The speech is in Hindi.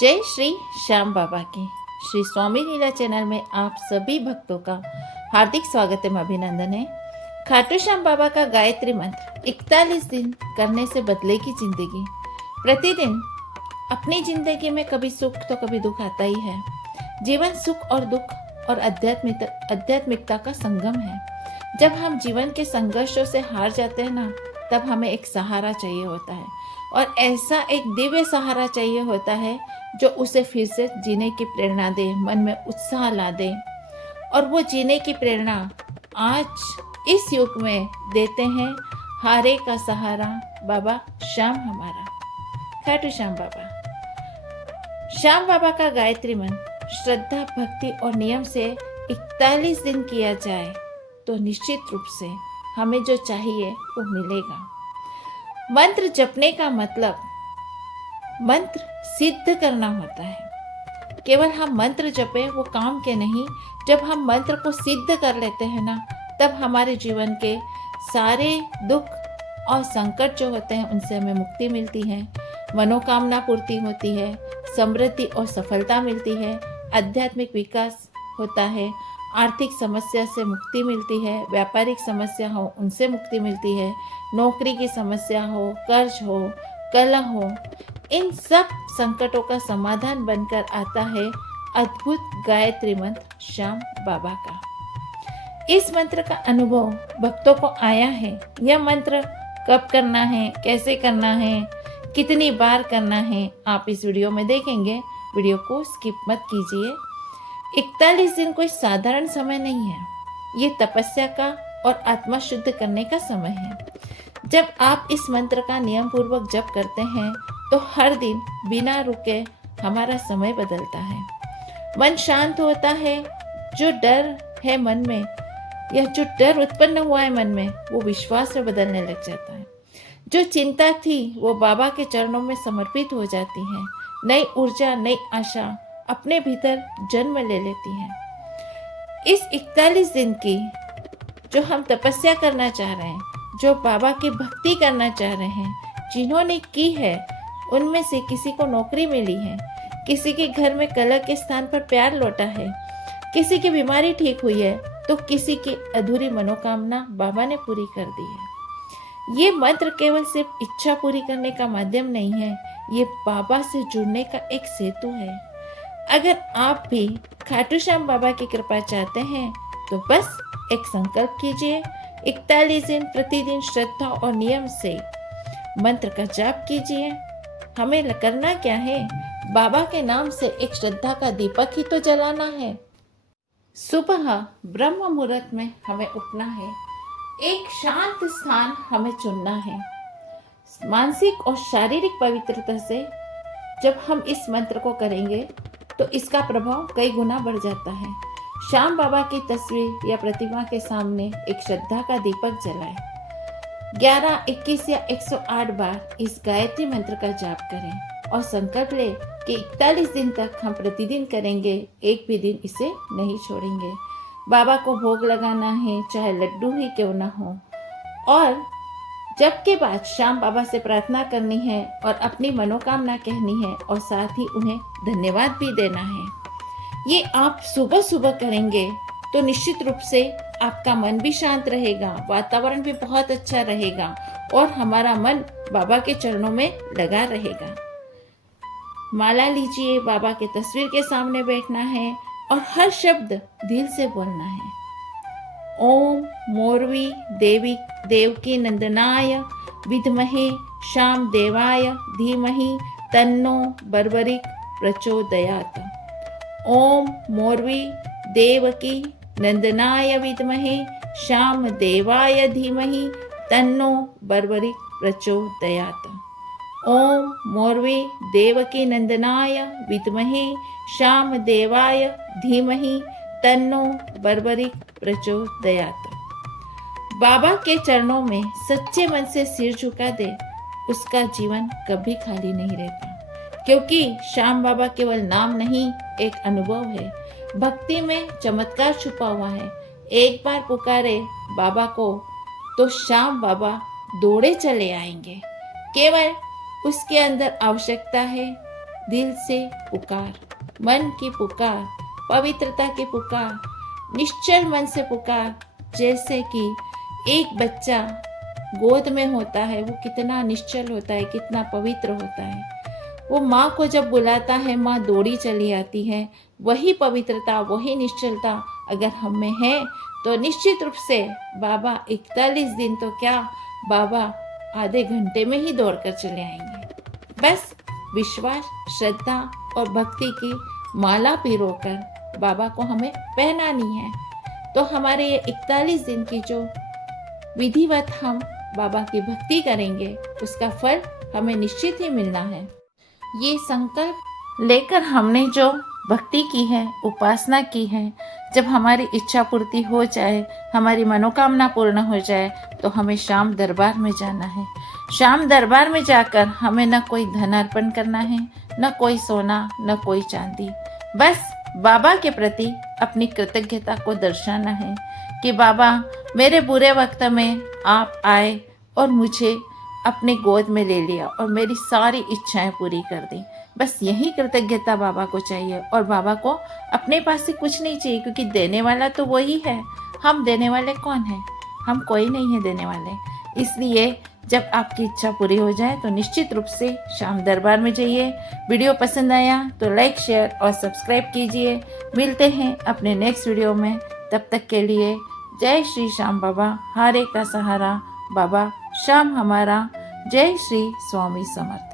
जय श्री श्याम बाबा की श्री स्वामी लीला चैनल में आप सभी भक्तों का हार्दिक स्वागत एवं अभिनंदन है। खाटू श्याम बाबा का गायत्री मंत्र 41 दिन करने से बदलेगी जिंदगी। प्रतिदिन अपनी जिंदगी में कभी सुख तो कभी दुख आता ही है। जीवन सुख और दुख और आध्यात्मिकता का संगम है। जब हम जीवन के संघर्षों से हार जाते हैं ना, तब हमें एक सहारा चाहिए होता है, और ऐसा एक दिव्य सहारा चाहिए होता है जो उसे फिर से जीने की प्रेरणा दे, मन में उत्साह ला दे। और वो जीने की प्रेरणा आज इस युग में देते हैं हारे का सहारा बाबा श्याम हमारा, खाटू श्याम बाबा। श्याम बाबा का गायत्री मंत्र श्रद्धा, भक्ति और नियम से 41 दिन किया जाए तो निश्चित रूप से हमें जो चाहिए वो मिलेगा। मंत्र जपने का मतलब मंत्र सिद्ध करना होता है। केवल हम मंत्र जपे वो काम के नहीं। जब हम मंत्र को सिद्ध कर लेते हैं ना, तब हमारे जीवन के सारे दुख और संकट जो होते हैं उनसे हमें मुक्ति मिलती है, मनोकामना पूर्ति होती है, समृद्धि और सफलता मिलती है, आध्यात्मिक विकास होता है, आर्थिक समस्या से मुक्ति मिलती है, व्यापारिक समस्या हो उनसे मुक्ति मिलती है, नौकरी की समस्या हो, कर्ज हो, कलह हो, इन सब संकटों का समाधान बनकर आता है अद्भुत गायत्री मंत्र श्याम बाबा का। इस मंत्र का अनुभव भक्तों को आया है। यह मंत्र कब करना है, कैसे करना है, कितनी बार करना है, आप इस वीडियो में देखेंगे। वीडियो को स्किप मत कीजिए। 41 दिन कोई साधारण समय नहीं है। ये तपस्या का और आत्मा शुद्ध करने का समय है। जब आप इस मंत्र का नियम पूर्वक जप करते हैं तो हर दिन बिना रुके हमारा समय बदलता है। मन शांत होता है। जो डर है मन में, या जो डर उत्पन्न हुआ है मन में, वो विश्वास में बदलने लग जाता है। जो चिंता थी वो बाबा के चरणों में समर्पित हो जाती है। नई ऊर्जा, नई आशा अपने भीतर जन्म ले लेती है। इस 41 दिन की जो हम तपस्या करना चाह रहे हैं, जो बाबा की भक्ति करना चाह रहे हैं, जिन्होंने की है, उनमें से किसी को नौकरी मिली है, किसी के घर में कलह के स्थान पर प्यार लौटा है, किसी की बीमारी ठीक हुई है, तो किसी की अधूरी मनोकामना बाबा ने पूरी कर दी है। ये मंत्र केवल सिर्फ इच्छा पूरी करने का माध्यम नहीं है, ये बाबा से जुड़ने का एक सेतु है। अगर आप भी खाटू श्याम बाबा की कृपा चाहते हैं तो बस एक संकल्प कीजिए। 41 दिन प्रतिदिन श्रद्धा और नियम से मंत्र का जाप कीजिए। हमें करना क्या है, बाबा के नाम से एक श्रद्धा का दीपक ही तो जलाना है। सुबह ब्रह्म मुहूर्त में हमें उठना है। एक शांत स्थान हमें चुनना है। मानसिक और शारीरिक पवित्रता से जब हम इस मंत्र को करेंगे तो इसका प्रभाव कई गुना बढ़ जाता है। श्याम बाबा की तस्वीर या प्रतिमा के सामने एक श्रद्धा का दीपक जलाएं। 11, 21 या 108 बार इस गायत्री मंत्र का जाप करें और संकल्प ले कि 41 दिन तक हम प्रतिदिन करेंगे, एक भी दिन इसे नहीं छोड़ेंगे। बाबा को भोग लगाना है, चाहे लड्डू ही क्यों ना हो। और जब के बाद श्याम बाबा से प्रार्थना करनी है और अपनी मनोकामना कहनी है, और साथ ही उन्हें धन्यवाद भी देना है। ये आप सुबह सुबह करेंगे तो निश्चित रूप से आपका मन भी शांत रहेगा, वातावरण भी बहुत अच्छा रहेगा और हमारा मन बाबा के चरणों में लगा रहेगा। माला लीजिए, बाबा के तस्वीर के सामने बैठना है और हर शब्द दिल से बोलना है। ओम मोरवी देवी देवकी नंदनाय विद्महे श्याम देवाय धीमहि तन्नो बर्बरिक प्रचोदयात्। ओम मोरवी देवकी नंदनाय विद्महे श्याम देवाय धीमहि तन्नो बर्बरिक प्रचोदयात्। ओम मोरवी देवकी नंदनाय विद्महे श्याम देवाय धीमहि तन्नो बर्बरिक प्रचोदयात्। बाबा के चरणों में सच्चे मन से सिर झुका दे, उसका जीवन कभी खाली नहीं रहता। क्योंकि श्याम बाबा केवल नाम नहीं, एक अनुभव है। भक्ति में चमत्कार छुपा हुआ है। एक बार पुकारे बाबा को तो श्याम बाबा दौड़े चले आएंगे। केवल उसके अंदर आवश्यकता है दिल से पुकार, मन की पुकार, पवित्रता की पुकार, निश्चल मन से पुकार। जैसे कि एक बच्चा गोद में होता है, वो कितना निश्चल होता है, कितना पवित्र होता है। वो माँ को जब बुलाता है, माँ दौड़ी चली आती है। वही पवित्रता, वही निश्चलता अगर हम में है तो निश्चित रूप से बाबा 41 दिन तो क्या, बाबा आधे घंटे में ही दौड़ कर चले आएंगे। बस विश्वास, श्रद्धा और भक्ति की माला पिरोकर बाबा को हमें पहनानी है। तो हमारे ये 41 दिन की जो विधिवत हम बाबा की भक्ति करेंगे, उसका फल हमें निश्चित ही मिलना है। ये संकल्प लेकर हमने जो भक्ति की है, उपासना की है, जब हमारी इच्छा पूर्ति हो जाए, हमारी मनोकामना पूर्ण हो जाए, तो हमें शाम दरबार में जाना है। शाम दरबार में जाकर हमें न कोई धन अर्पण करना है, न कोई सोना, न कोई चांदी। बस बाबा के प्रति अपनी कृतज्ञता को दर्शाना है कि बाबा, मेरे बुरे वक्त में आप आए और मुझे अपने गोद में ले लिया और मेरी सारी इच्छाएं पूरी कर दी। बस यही कृतज्ञता बाबा को चाहिए। और बाबा को अपने पास से कुछ नहीं चाहिए, क्योंकि देने वाला तो वही है। हम देने वाले कौन हैं? हम कोई नहीं है देने वाले। इसलिए जब आपकी इच्छा पूरी हो जाए तो निश्चित रूप से शाम दरबार में जाइए। वीडियो पसंद आया तो लाइक, शेयर और सब्सक्राइब कीजिए। मिलते हैं अपने नेक्स्ट वीडियो में। तब तक के लिए जय श्री श्याम बाबा, हारे का सहारा बाबा, श्याम हमारा। जय श्री स्वामी समर्थ।